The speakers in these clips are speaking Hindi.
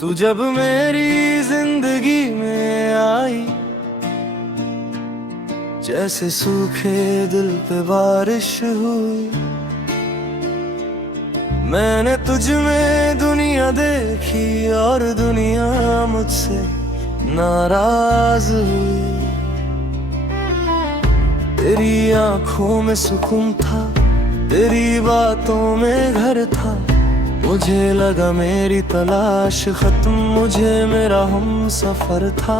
तू जब मेरी जिंदगी में आई, जैसे सूखे दिल पे बारिश हुई। मैंने तुझ में दुनिया देखी और दुनिया मुझसे नाराज हुई। तेरी आंखों में सुकून था, तेरी बातों में घर था। मुझे लगा मेरी तलाश खत्म, मुझे मेरा हम सफर था।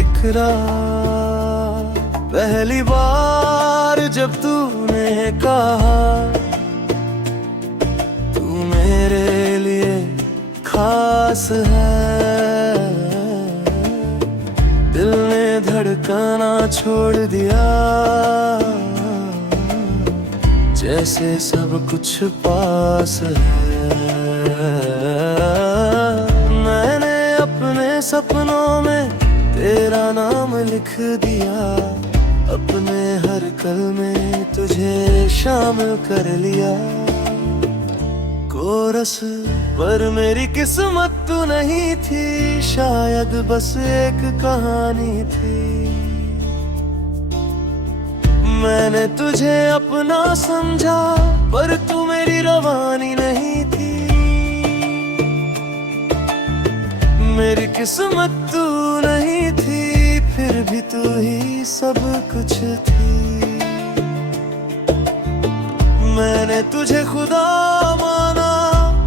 इकरार पहली बार जब तूने कहा तू मेरे लिए खास है, दिल ने धड़कना छोड़ दिया, जैसे सब कुछ पास है। मैंने अपने सपनों में तेरा नाम लिख दिया, अपने हर कल में तुझे शामिल कर लिया। कोरस पर मेरी किस्मत तू नहीं थी, शायद बस एक कहानी थी। मैंने तुझे अपना समझा पर तू मेरी रवानी नहीं थी। मेरी किस्मत तू नहीं थी, फिर भी तू ही सब कुछ थी। मैंने तुझे खुदा माना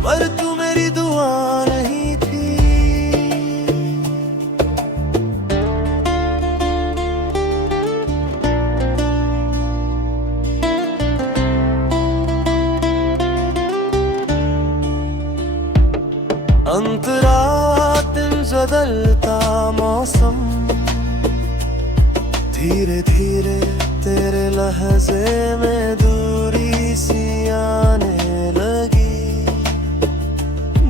पर तू मेरी दुआ नहीं थी। अंतरात बदलता मौसम, धीरे धीरे तेरे लहजे में दूरी सी आने लगी।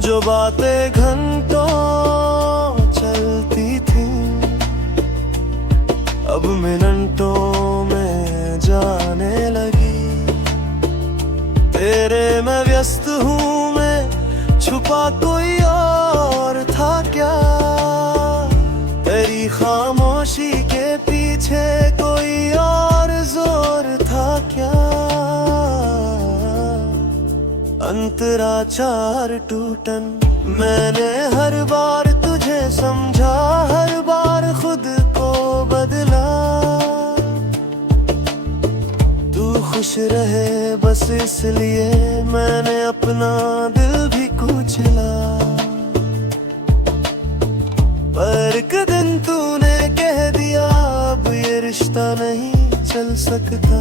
जो बातें घंटों चलती थी अब मिनटों में जाने लगी। तेरे मैं व्यस्त हूँ, मैं छुपा कोई और था क्या? तेरी खामोशी के पीछे कोई और जोर था क्या? अंतराचार टूटन मैंने हर बार तुझे समझा, हर बार खुद को बदला। तू खुश रहे बस इसलिए मैंने अपना दिल भी कुचला। पर एक दिन तूने कह दिया अब ये रिश्ता नहीं चल सकता।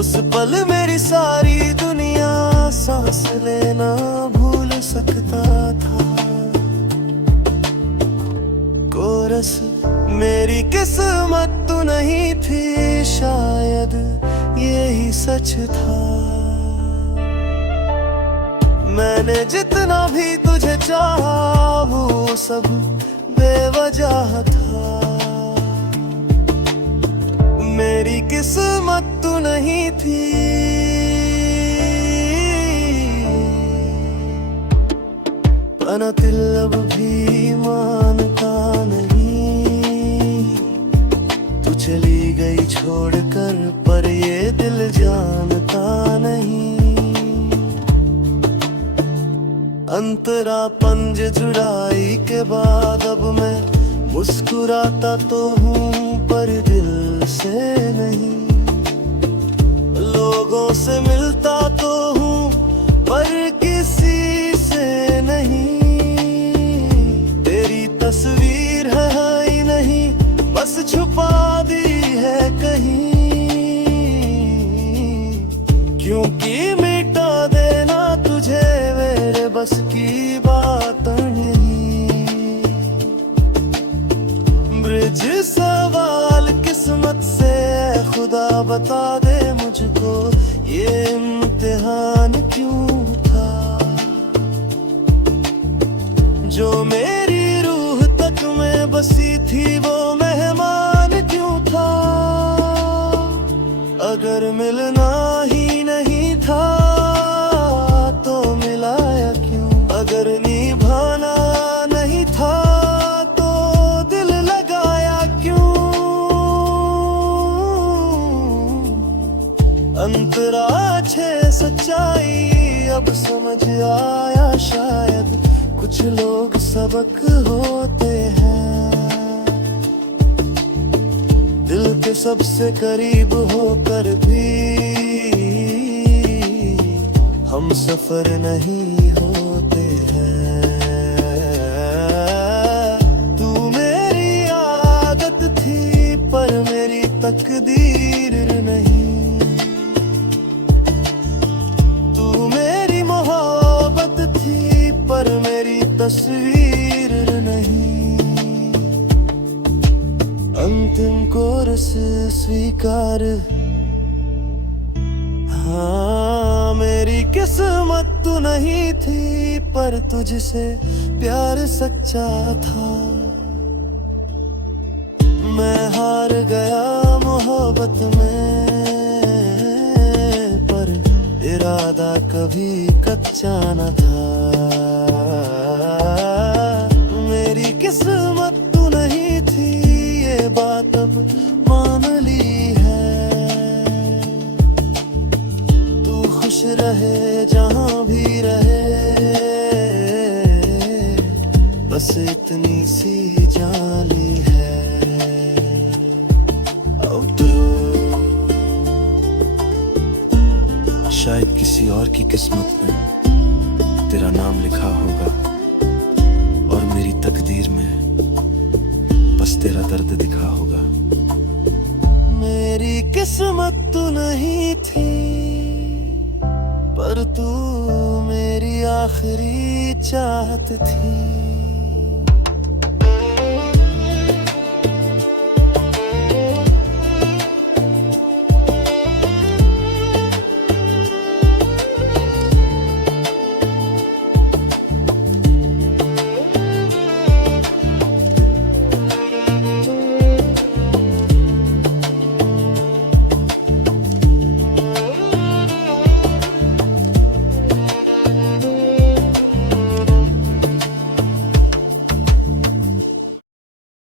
उस पल मेरी सारी दुनिया सांस लेना भूल सकता था। कोरस मेरी किस्मत तू नहीं थी, शायद यही सच था। मैंने जितना भी तुझे चाहा वो सब बेवजह था। मेरी किस्मत तू नहीं थी। पना दिल अब भी मानता नहीं, तू चली गई छोड़कर, पर ये दिल जानता नहीं। अंतरा पंज जुड़ाई के बाद अब मैं मुस्कुराता तो हूँ पर दिल से नहीं। लोगों से मिलता तो हूँ पर किसी से नहीं। तेरी तस्वीर है ही नहीं, बस छुपा दी है कहीं। क्योंकि मिटा देना तुझे मेरे बस की बात नहीं। ब्रिज सवाल किस्मत से खुदा बता दे मुझको, ये इम्तिहान क्यों था? जो मेरी रूह तक में बसी थी वो मेहमान क्यों था? अगर मिलना ही नहीं था अब समझ आया शायद कुछ लोग सबक होते हैं। दिल के सबसे करीब होकर भी हम सफर नहीं होते हैं। तू मेरी आदत थी पर मेरी तकदीर नहीं। तू मेरी मोहब्बत थी पर मेरी तस्वीर नहीं। अंतिम कोरस स्वीकार, हाँ मेरी किस्मत तू नहीं थी पर तुझसे प्यार सच्चा था। मैं हार गया मोहब्बत में पर इरादा कभी कच्चा न था। मेरी किस्मत तू नहीं थी ये बात अब मान ली है। तू खुश रहे जहां भी रहे बस इतनी सी जानी है। शायद किसी और की किस्मत में तेरा नाम लिखा होगा और मेरी तकदीर में बस तेरा दर्द दिखा होगा। मेरी किस्मत तू नहीं थी पर तू मेरी आखिरी चाहत थी।